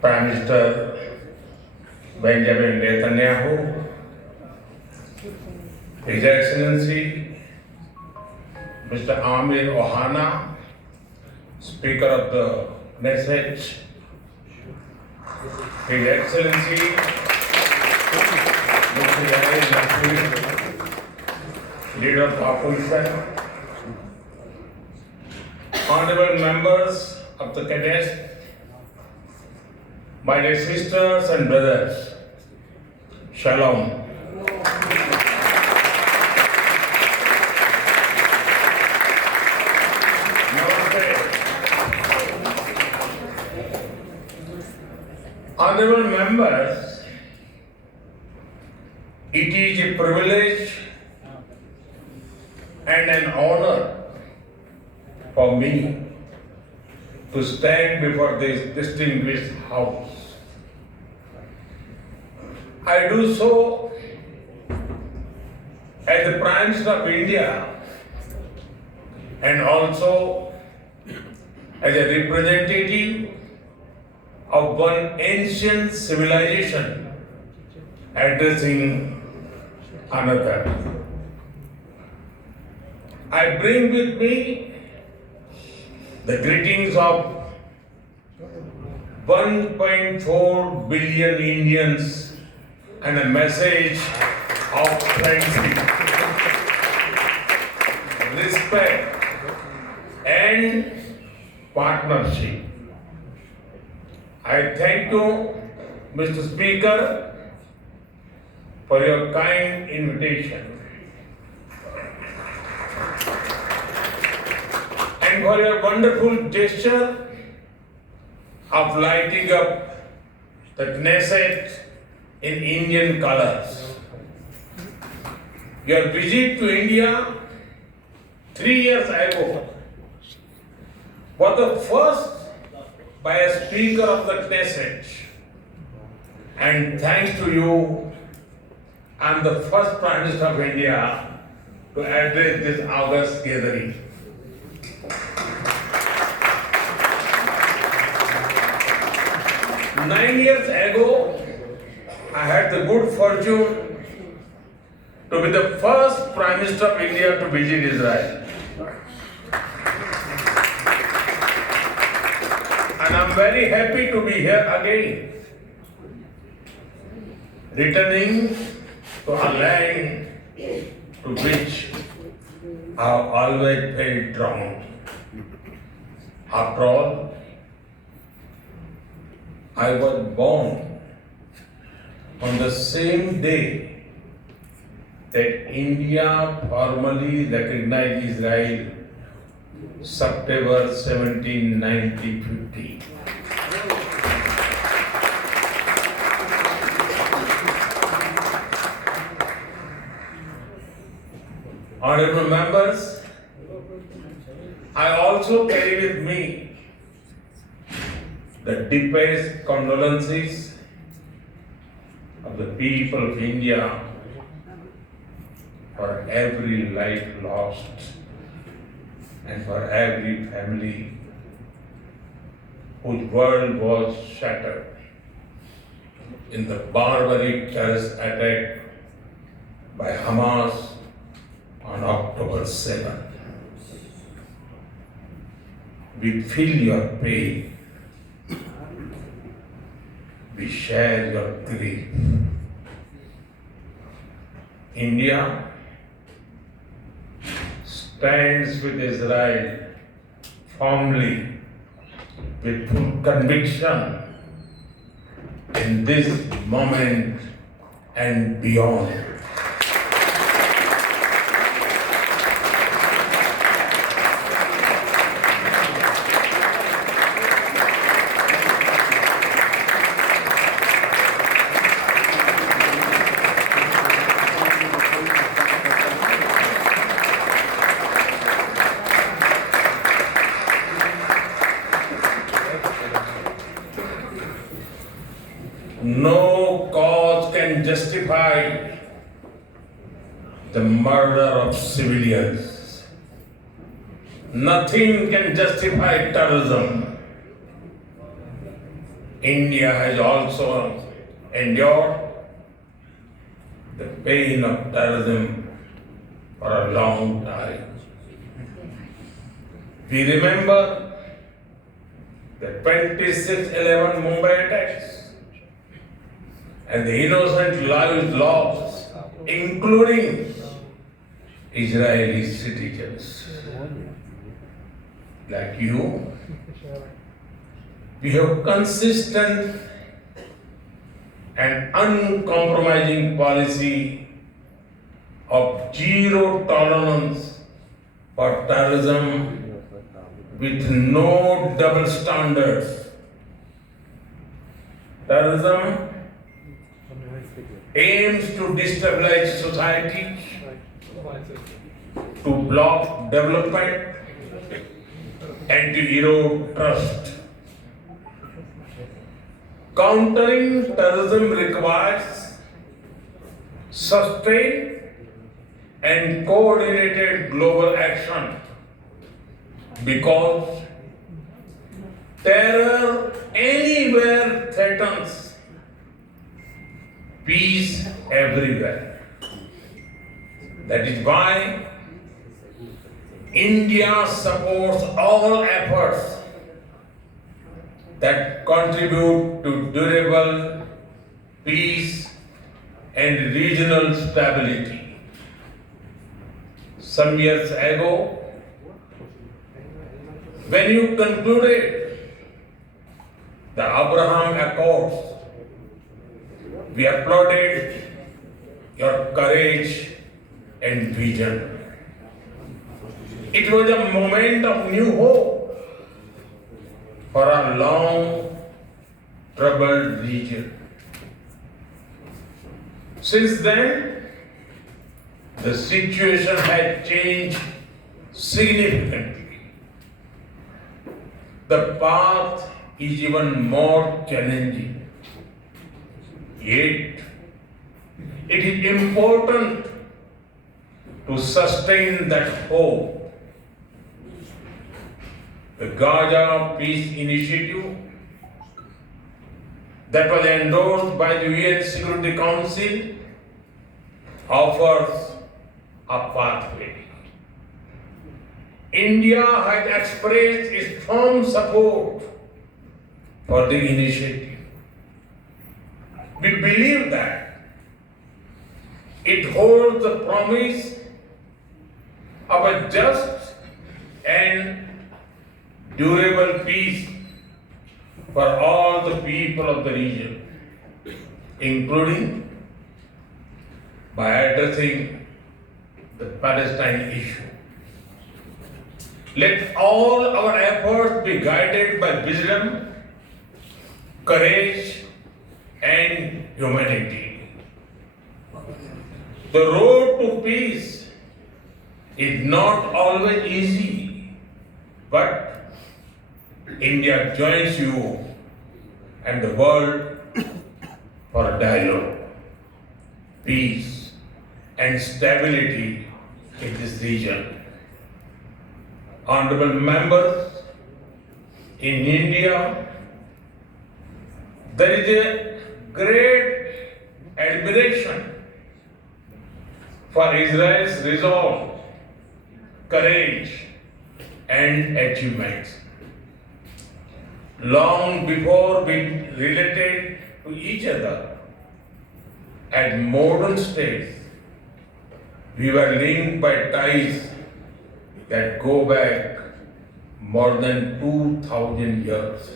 Prime Minister Benjamin Netanyahu, His Excellency Mr. Amir Ohana, Speaker of the Knesset, His Excellency Mr. Yair Lapid, Leader of the Opposition, Honorable Members of the Knesset, my dear sisters and brothers, Shalom. Honorable members, it is a privilege and an honor for me to stand before this distinguished house. I do so as the Prime Minister of India and also as a representative of one ancient civilization addressing another. I bring with me the greetings of 1.4 billion Indians and a message of friendship, respect, and partnership. I thank you, Mr. Speaker, for your kind invitation and for your wonderful gesture of lighting up the Knesset in Indian colors. Your visit to India 3 years ago was the first by a Speaker of the Knesset, and thanks to you, I am the first Prime Minister of India to address this August gathering. Nine years ago, I had the good fortune to be the first Prime Minister of India to visit Israel. And I am very happy to be here again, returning to a land to which I have always felt drawn. After all, I was born on the same day that India formally recognized Israel, September 17, 1950. Honorable members, I also carry with me the deepest condolences of the people of India for every life lost and for every family whose world was shattered in the barbaric terrorist attack by Hamas on October 7th. We feel your pain. We share your grief. India stands with Israel firmly, with full conviction in this moment and beyond. No cause can justify the murder of civilians. nothing can justify terrorism. India has also endured the pain of terrorism for a long time. We remember the 26/11 Mumbai attacks and the innocent lives lost, including Israeli citizens like you. We have consistent and uncompromising policy of zero tolerance for terrorism with no double standards. Terrorism aims to destabilize society, to block development, and to erode trust. Countering terrorism requires sustained and coordinated global action because terror anywhere threatens peace everywhere. That is why India supports all efforts that contribute to durable peace and regional stability. Some years ago, when you concluded the Abraham Accords, we applauded your courage and vision. It was a moment of new hope for a long troubled region. Since then, the situation had changed significantly. The path is even more challenging. Yet, it is important to sustain that hope. The Gaza Peace Initiative that was endorsed by the UN Security Council offers a pathway. India has expressed its firm support for the initiative. We believe that it holds the promise of a just and durable peace for all the people of the region, including by addressing the Palestine issue. Let all our efforts be guided by wisdom, courage, and humanity. The road to peace is not always easy, but India joins you and the world for a dialogue, peace, and stability in this region. Honorable members, in India, there is a great admiration for Israel's resolve, courage, and achievements. Long before we related to each other at modern stage, we were linked by ties that go back more than 2,000 years.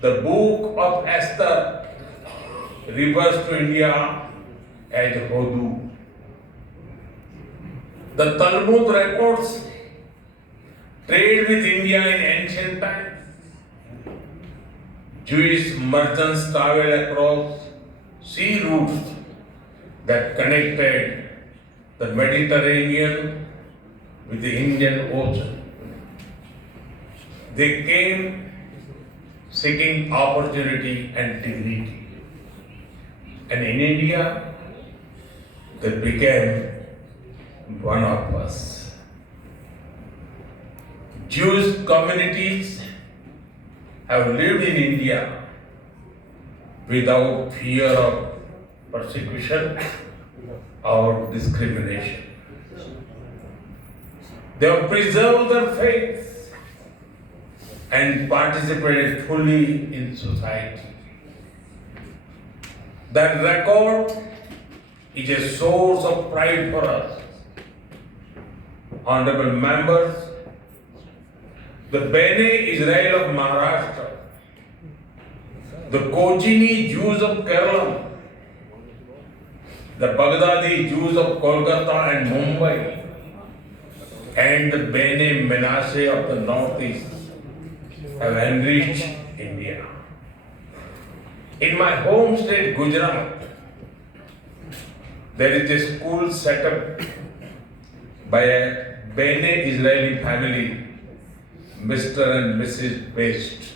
The book of Esther refers to India as Hodu. The Talmud records trade with India in ancient times. Jewish merchants traveled across sea routes that connected the Mediterranean with the Indian Ocean. They came seeking opportunity and dignity. And in India, they became one of us. Jewish communities have lived in India without fear of persecution or discrimination. They have preserved their faith and participated fully in society. That record is a source of pride for us. Honorable members, the Bene Israel of Maharashtra, the Kochini Jews of Kerala, the Baghdadi Jews of Kolkata and Mumbai, and the Bene Menashe of the Northeast have enriched India. In my home state, Gujarat, there is a school set up by a Bene Israeli family, Mr. and Mrs. Best.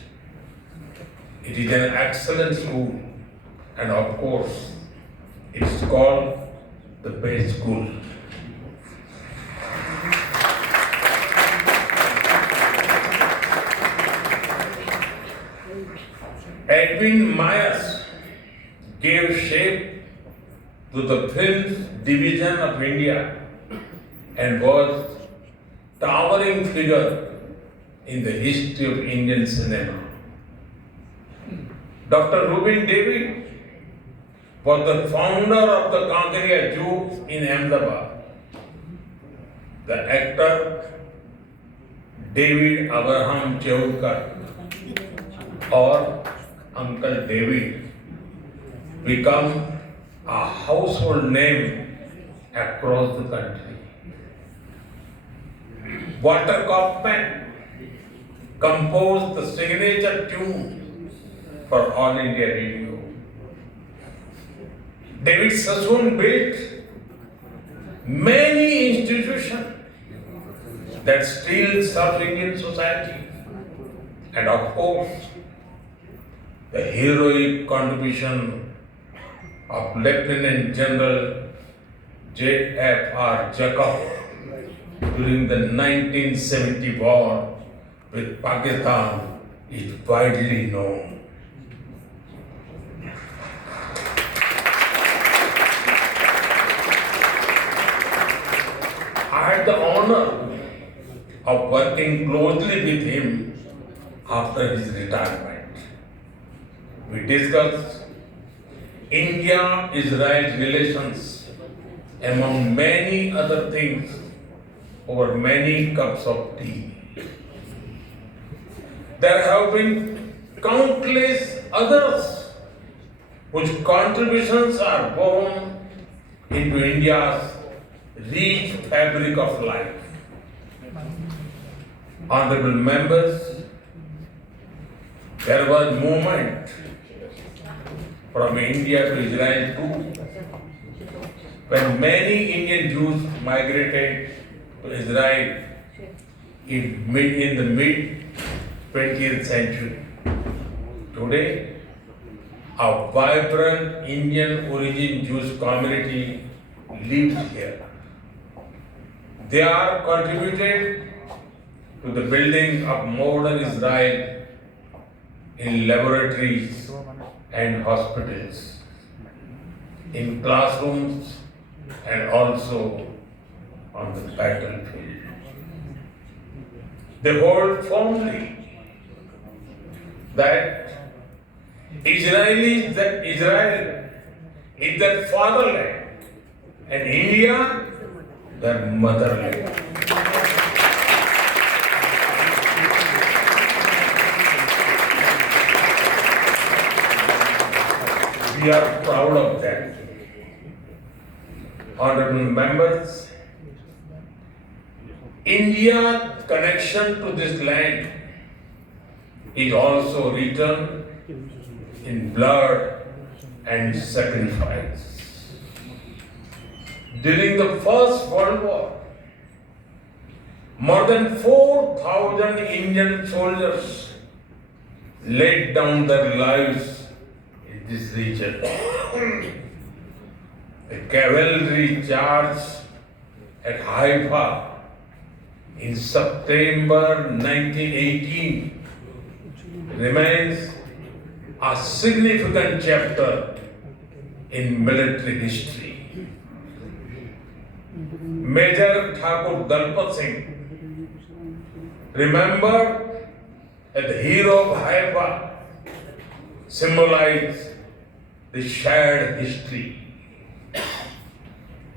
It is an excellent school, and of course, it's called the Best School. Edwin Myers gave shape to the film division of India and was towering figure in the history of Indian cinema. Dr. Rubin David was the founder of the Kankaria Jews in Ahmedabad. The actor David Abraham Cheukar, or Uncle David, become a household name across the country. Walter Kaufman composed the signature tune for All India Radio. David Sassoon built many institutions that still serve Indian society. And of course, the heroic contribution of Lieutenant General J.F.R. Jacob during the 1970 war with Pakistan is widely known. I had the honor of working closely with him after his retirement. We discussed India-Israel relations among many other things over many cups of tea. There have been countless others whose contributions are woven into India's rich fabric of life. Honorable members, there was movement from India to Israel too, when many Indian Jews migrated to Israel in the mid 20th century. Today, a vibrant Indian origin Jewish community lives here. They are contributed to the building of modern Israel in laboratories and hospitals, in classrooms, and also on the battlefield. They hold firmly that Israel is their fatherland and India their motherland. We are proud of that. Honorable members, India's connection to this land is also written in blood and sacrifice. During the First World War, more than 4,000 Indian soldiers laid down their lives in this region. The cavalry charge at Haifa in September 1918 remains a significant chapter in military history. Major Thakur Dalpat Singh, remembered as the hero of Haifa, symbolized the shared history.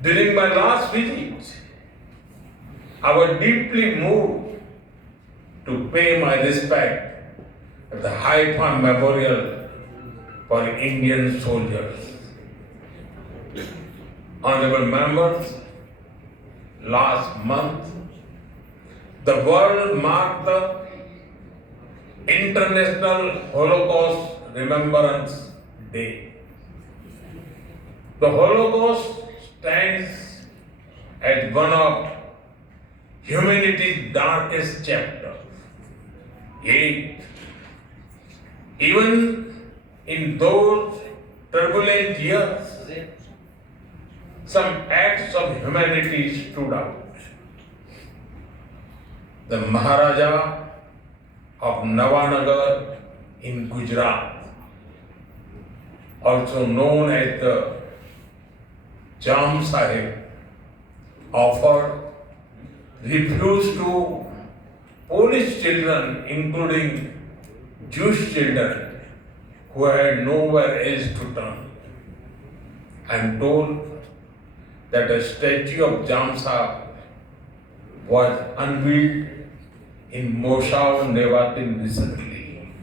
During my last visit, I was deeply moved to pay my respect at the Haifa Memorial for Indian soldiers. Honorable members, last month, the world marked the International Holocaust Remembrance Day. The Holocaust stands as one of humanity's darkest chapters. Yet, even in those turbulent years, some acts of humanity stood out. The Maharaja of Navanagar in Gujarat, also known as the Jam Sahib, offered refuge to Polish children, including Jewish children who had nowhere else to turn. I am told that a statue of Jam Sahib was unveiled in Moshav, Nevatin recently.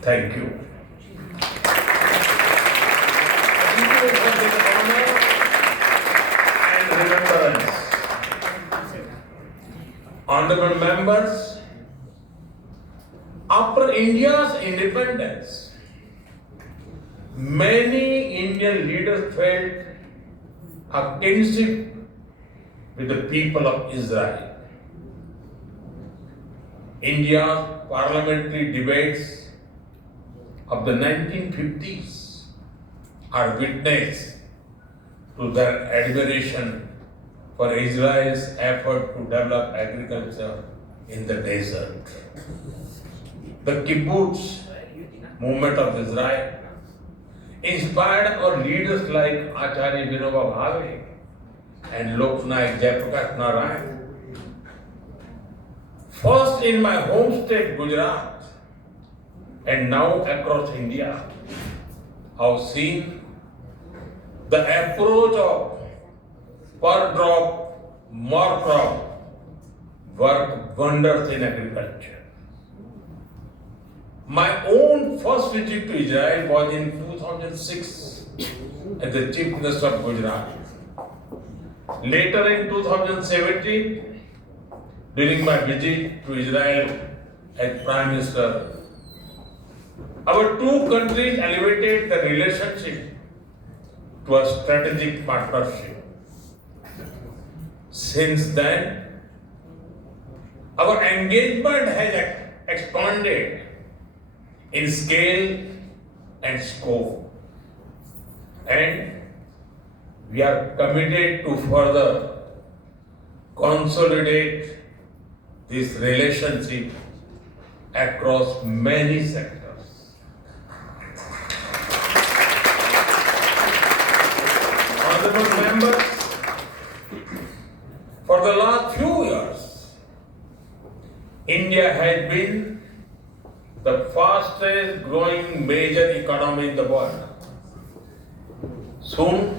Thank you. And remembrance. Honorable members, after India's independence, many Indian leaders felt a kinship with the people of Israel. India's parliamentary debates of the 1950s are witness to their admiration for Israel's effort to develop agriculture in the desert. The kibbutz movement of Israel inspired our leaders like Acharya Vinoba Bhave and Loknayak Jayaprakash Narayan. First in my home state Gujarat and now across India, I've seen the approach of per drop, more crop work wonders in agriculture. My own first visit to Israel was in 2006 as the Chief Minister of Gujarat. Later in 2017, during my visit to Israel as Prime Minister, our two countries elevated the relationship to a strategic partnership. Since then, our engagement has expanded in scale and scope, and we are committed to further consolidate this relationship across many sectors. Honorable members, for the last few years, India has been the fastest growing major economy in the world. Soon,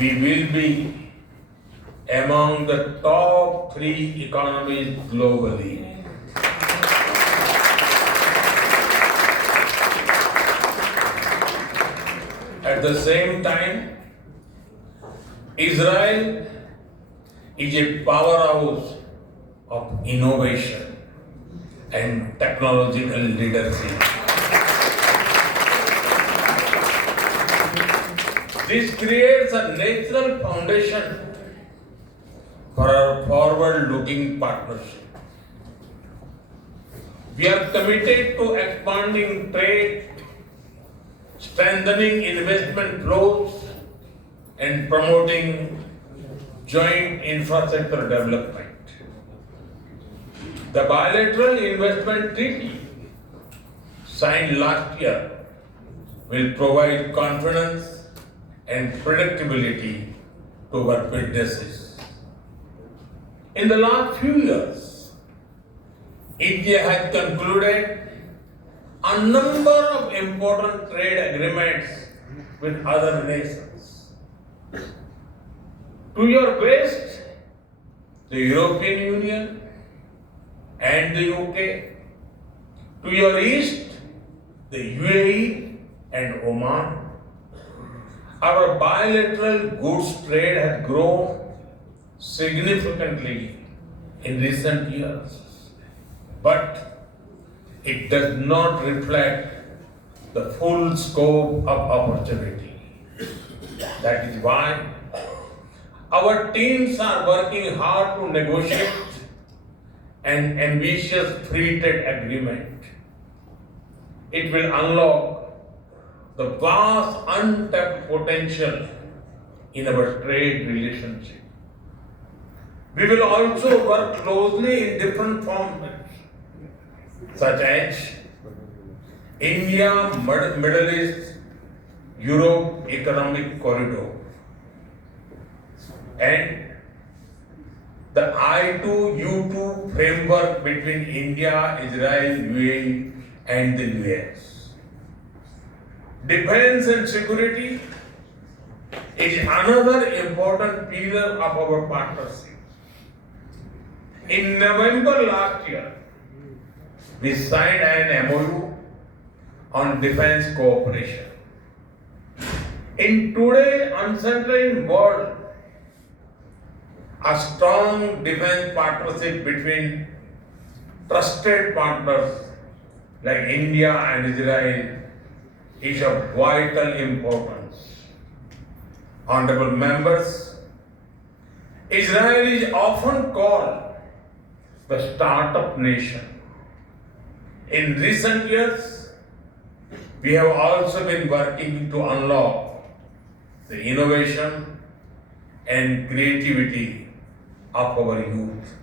we will be among the top 3 economies globally. At the same time, Israel is a powerhouse of innovation and technological leadership. This creates a natural foundation for our forward-looking partnership. We are committed to expanding trade, strengthening investment flows, and promoting joint infrastructure development. The bilateral investment treaty signed last year will provide confidence and predictability to our businesses. In the last few years, India has concluded a number of important trade agreements with other nations. To your west, the European Union and the UK. To your east, the UAE and Oman. Our bilateral goods trade has grown significantly in recent years, but it does not reflect the full scope of opportunity. That is why our teams are working hard to negotiate an ambitious free trade agreement. It will unlock the vast untapped potential in our trade relationship. We will also work closely in different formats, such as India, Middle East, Europe Economic Corridor, and the I2U2 framework between India, Israel, UAE, and the US. Defense and security is another important pillar of our partnership. In November last year, we signed an MOU on defense cooperation. In today's uncertain world, a strong defense partnership between trusted partners like India and Israel is of vital importance. Honorable members, Israel is often called the startup nation. In recent years, we have also been working to unlock the innovation and creativity of our youth.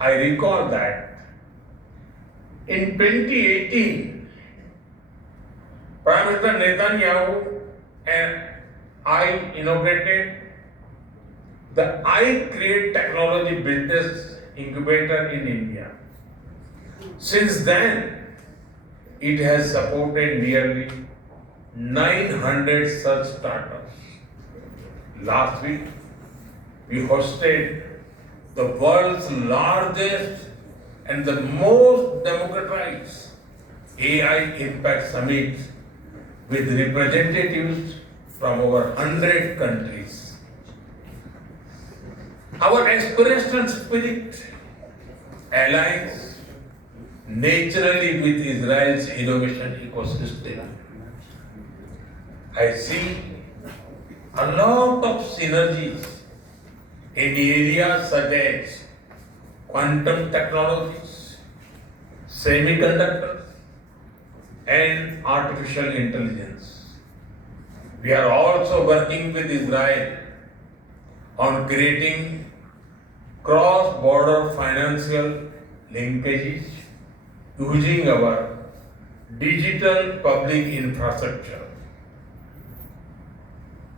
I recall that in 2018, Prime Minister Netanyahu and I inaugurated the I Create Technology Business Incubator in India. Since then, it has supported nearly 900 such startups. Last week, we hosted the world's largest and the most democratized AI Impact Summit with representatives from over 100 countries. Our aspirational spirit aligns naturally with Israel's innovation ecosystem. I see a lot of synergies in areas such as quantum technologies, semiconductors, and artificial intelligence. We are also working with Israel on creating cross-border financial linkages using our digital public infrastructure.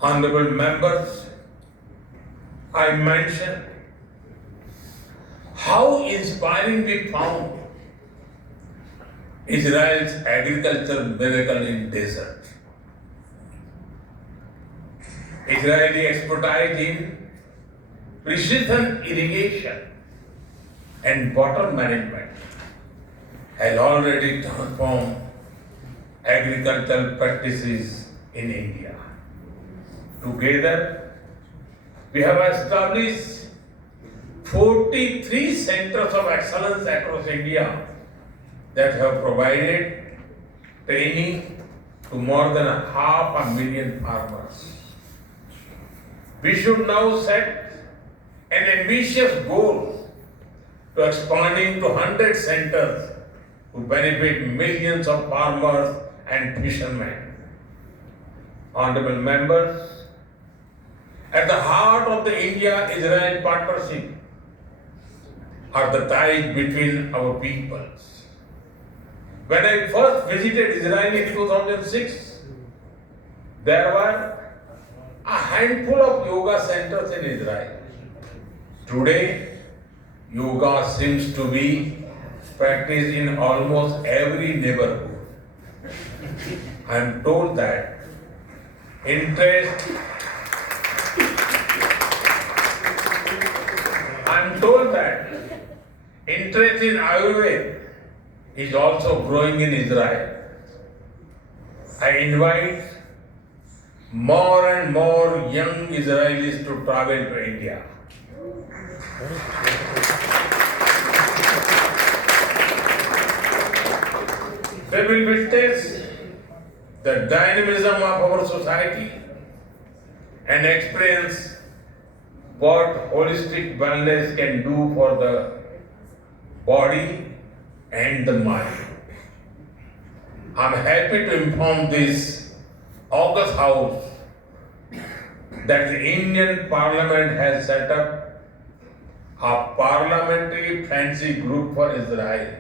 Honorable members, I mentioned how inspiring we found Israel's agricultural miracle in desert. Israeli expertise in precision irrigation and water management has already transformed agricultural practices in India. Together, we have established 43 centers of excellence across India that have provided training to more than 500,000 farmers. We should now set an ambitious goal to expanding to 100 centers to benefit millions of farmers and fishermen. Honorable members, At the heart of the India-Israel partnership are the ties between our peoples. When I first visited Israel in 2006, there were a handful of yoga centers in Israel. Today, yoga seems to be practiced in almost every neighborhood. I am told that interest in Ayurveda is also growing in Israel. I invite more and more young Israelis to travel to India. They will witness the dynamism of our society and experience what holistic wellness can do for the body and the mind. I'm happy to inform this August House that the Indian Parliament has set up a parliamentary friendship group for Israel.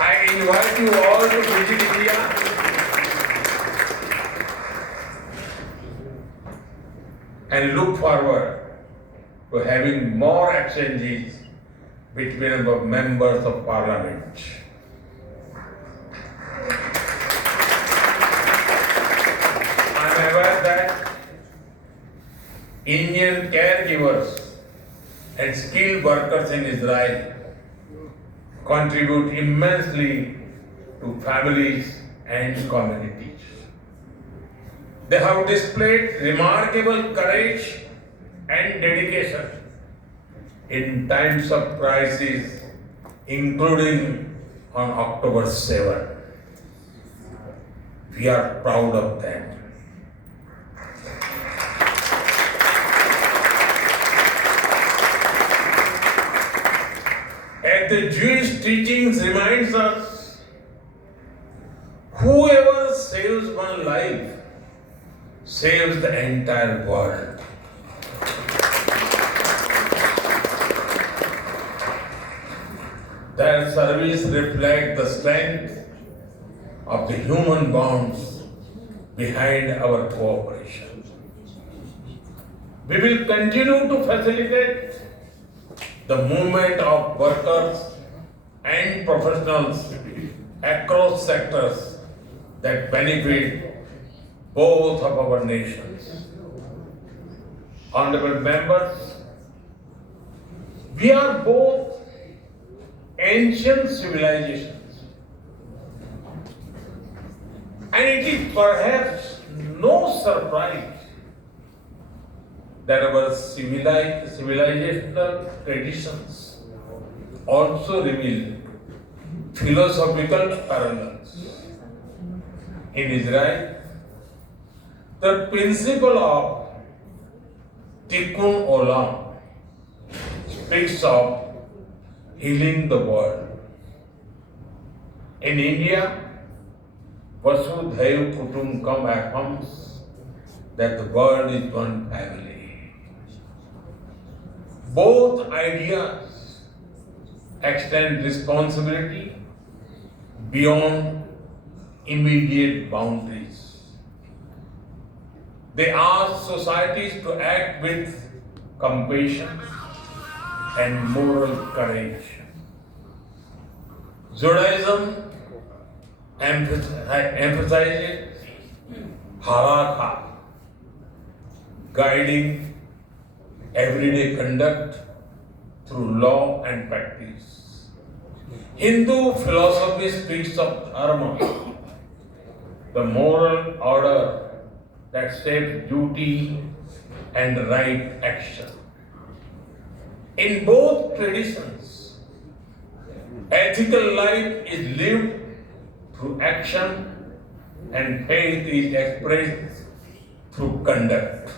I invite you all to visit India and look forward to having more exchanges between the members of Parliament. I am aware that Indian caregivers and skilled workers in Israel contribute immensely to families and communities. They have displayed remarkable courage and dedication in times of crisis, including on October 7. We are proud of them. As the Jewish teachings reminds us, whoever saves one life saves the entire world. Their service reflects the strength of the human bonds behind our cooperation. We will continue to facilitate the movement of workers and professionals across sectors that benefit both of our nations. Honorable members, we are both ancient civilizations, and it is perhaps no surprise that our civilizational traditions also reveal philosophical parallels. In Israel, the principle of Tikkun Olam speaks of healing the world. In India, Vasudhaiv Kutumbakam affirms that the world is one family. Both ideas extend responsibility beyond immediate boundaries. They ask societies to act with compassion and moral courage. Judaism emphasizes halakha, guiding everyday conduct through law and practice. Hindu philosophy speaks of dharma, the moral order that shapes duty and right action. In both traditions, ethical life is lived through action and faith is expressed through conduct.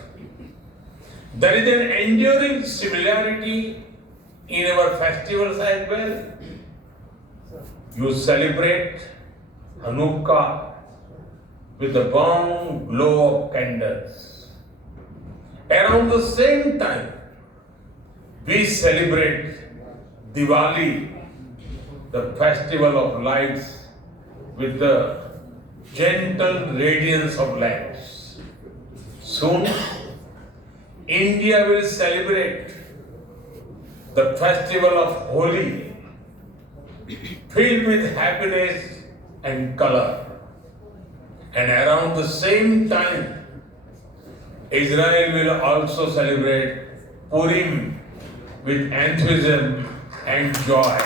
There is an enduring similarity in our festivals as well. You celebrate Hanukkah with the warm glow of candles. Around the same time, we celebrate Diwali, the festival of lights, with the gentle radiance of lights. Soon, India will celebrate the festival of Holi, filled with happiness and color. And around the same time, Israel will also celebrate Purim with enthusiasm and joy.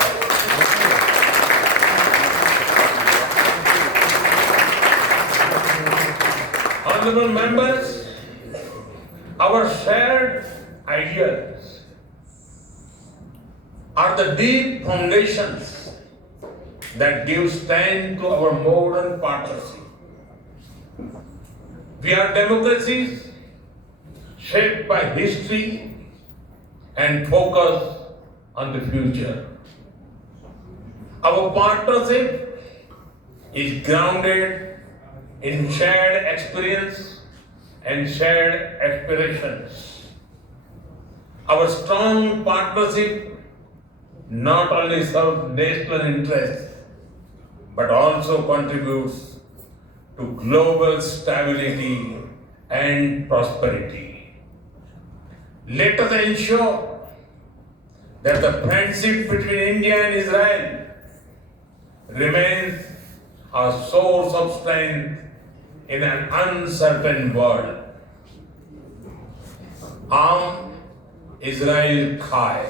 Honorable members, our shared ideals are the deep foundations that give strength to our modern partnership. We are democracies shaped by history and focused on the future. Our partnership is grounded in shared experience and shared aspirations. Our strong partnership not only serves national interests but also contributes to global stability and prosperity. Let us ensure that the friendship between India and Israel remains a source of strength in an uncertain world. Am Israel Chai.